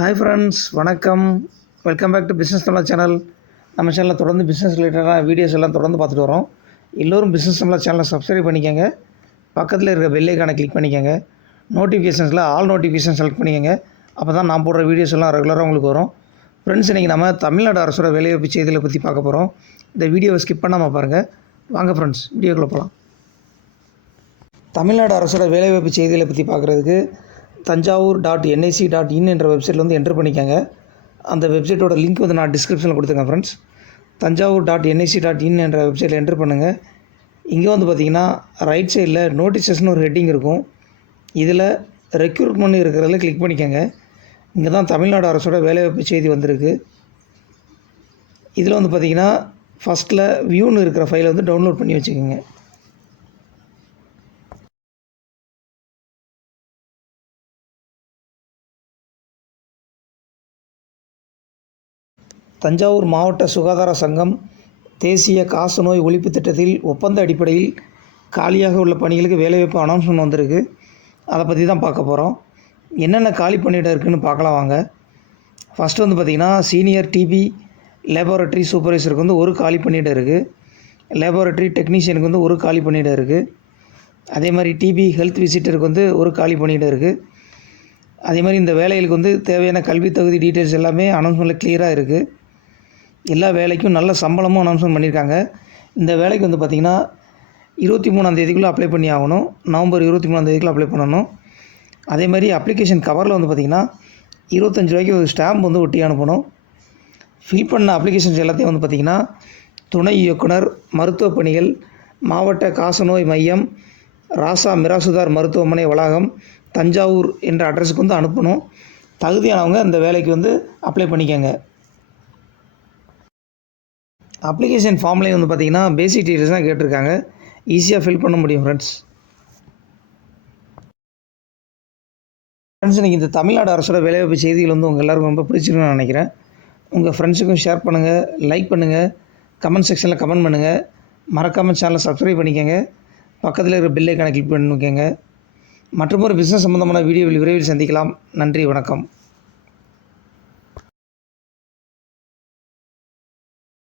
Hi friends வணக்கம். Welcome back to business Tamizha channel நம்ம சேனலில் தொடர்ந்து பிஸ்னஸ் ரிலேட்டடான வீடியோஸ் எல்லாம் தொடர்ந்து பார்த்துட்டு வரோம். எல்லோரும் பிஸ்னஸ் தமிழா சேனலை சப்ஸ்கிரைப் பண்ணிக்கோங்க. பக்கத்தில் இருக்க பெல் கிளிக் பண்ணிக்கோங்க. நோட்டிஃபிகேஷன்ஸில் ஆல் நோட்டிஃபிகேஷன் செலக்ட் பண்ணிக்கோங்க. அப்போ தான் நான் போடுற வீடியோஸ் எல்லாம் ரெகுலராக உங்களுக்கு வரும். ஃப்ரெண்ட்ஸ் இன்றைக்கி நம்ம தமிழ்நாடு அரசோட வேலைவாய்ப்பு செய்திகளை பற்றி பார்க்க போகிறோம் இந்த வீடியோவை ஸ்கிப் பண்ணாமல் பாருங்கள் வாங்க ஃப்ரெண்ட்ஸ் வீடியோக்குள்ளே போகலாம் தமிழ்நாடு அரசோட வேலைவாய்ப்பு செய்திகளை பற்றி பார்க்குறதுக்கு Thanjavur dot NIC dot in என்ற வெப்சைட்டில் வந்து என்டர் பண்ணிக்கோங்க. அந்த வெப்சைட்டோட லிங்க் வந்து நான் டிஸ்கிரிப்ஷனில் கொடுத்துருக்கேன் friends Thanjavur dot NIC dot in என்ற வெப்சைட்டில் என்டர் பண்ணுங்கள் இங்கே வந்து பார்த்தீங்கன்னா ரைட் சைடில் நோட்டிசஸ்னு ஒரு ஹெட்டிங் இருக்கும். இதில் ரெக்ரூட்மெண்ட் இருக்கிறதுல கிளிக் பண்ணிக்கோங்க. இங்கே தான் தமிழ்நாடு அரசோட வேலைவாய்ப்பு செய்தி வந்திருக்கு. இதில் வந்து பார்த்தீங்கன்னா ஃபஸ்ட்டில் வியூன்னு இருக்கிற ஃபைலை வந்து டவுன்லோட் பண்ணி வச்சுக்கோங்க. தஞ்சாவூர் மாவட்ட சுகாதார சங்கம் தேசிய காசநோய் ஒழிப்பு திட்டத்தில் ஒப்பந்த அடிப்படையில் காலியாக உள்ள பணிகளுக்கு வேலைவாய்ப்பு அனௌன்ஸ்மெண்ட் வந்திருக்கு. அதை பற்றி தான் பார்க்க போகிறோம் என்னென்ன காலி பணியிடம் இருக்குதுன்னு பார்க்கலாம் வாங்க. ஃபஸ்ட்டு வந்து பார்த்திங்கன்னா சீனியர் டிபி லேபார்ட்டரி சூப்பர்வைசருக்கு வந்து ஒரு காலி பணியிடம் இருக்குது லேபார்ட்டரி டெக்னீஷியனுக்கு வந்து ஒரு காலி பணியிடம் இருக்குது அதே மாதிரி டிபி ஹெல்த் விசிட்டருக்கு வந்து ஒரு காலி பணியிடம் இருக்குது அதே மாதிரி இந்த வேலைகளுக்கு வந்து தேவையான கல்வி தகுதி டீட்டெயில்ஸ் எல்லாமே அனௌன்ஸ்மெண்ட்டில் கிளியராக இருக்குது எல்லா வேலைக்கும் நல்ல சம்பளமும் அனௌன்ஸ்மெண்ட் பண்ணியிருக்காங்க. இந்த வேலைக்கு வந்து பார்த்திங்கன்னா இருபத்தி மூணாம் தேதிக்குள்ளே அப்ளை பண்ணி ஆகணும். நவம்பர் இருபத்தி மூணாம் தேதிக்குள்ளே அப்ளை பண்ணணும். அதே மாதிரி அப்ளிகேஷன் கவரில் வந்து பார்த்திங்கன்னா இருபத்தஞ்சி ரூபாய்க்கு ஒரு ஸ்டாம்ப் வந்து ஒட்டி அனுப்பணும். ஃபில் பண்ண அப்ளிகேஷன்ஸ் எல்லாத்தையும் வந்து பார்த்திங்கன்னா துணை இயக்குனர் மருத்துவ பணிகள் மாவட்ட காசநோய் மையம் ராசா மிராசுதார் மருத்துவமனை வளாகம் தஞ்சாவூர் என்ற அட்ரஸுக்கு வந்து அனுப்பணும். தகுதியானவங்க இந்த வேலைக்கு வந்து அப்ளை பண்ணிக்கோங்க. அப்ளிகேஷன் ஃபார்ம்லேயும் வந்து பார்த்தீங்கன்னா பேசிக் டீட்டெயில்ஸ் தான் கேட்டிருக்காங்க. ஈஸியாக ஃபில் பண்ண முடியும் ஃப்ரெண்ட்ஸ் ஃப்ரெண்ட்ஸ் இன்றைக்கி இந்த தமிழ்நாடு அரசோட வேலைவாய்ப்பு செய்திகள் வந்து உங்கள் எல்லாருக்கும் ரொம்ப பிடிச்சிருக்குன்னு நினைக்கிறேன். உங்கள் ஃப்ரெண்ட்ஸுக்கும் ஷேர் பண்ணுங்கள் லைக் பண்ணுங்கள் கமெண்ட் செக்ஷனில் கமெண்ட் பண்ணுங்கள் மறக்காமல் சேனலை சப்ஸ்கிரைப் பண்ணிக்கோங்க. பக்கத்தில் இருக்கிற பில்லை கணக்கு கிளிக் பண்ணிக்கோங்க. மற்றும் ஒரு பிஸ்னஸ் சம்மந்தமான வீடியோவில் விரைவில் சந்திக்கலாம். நன்றி வணக்கம்.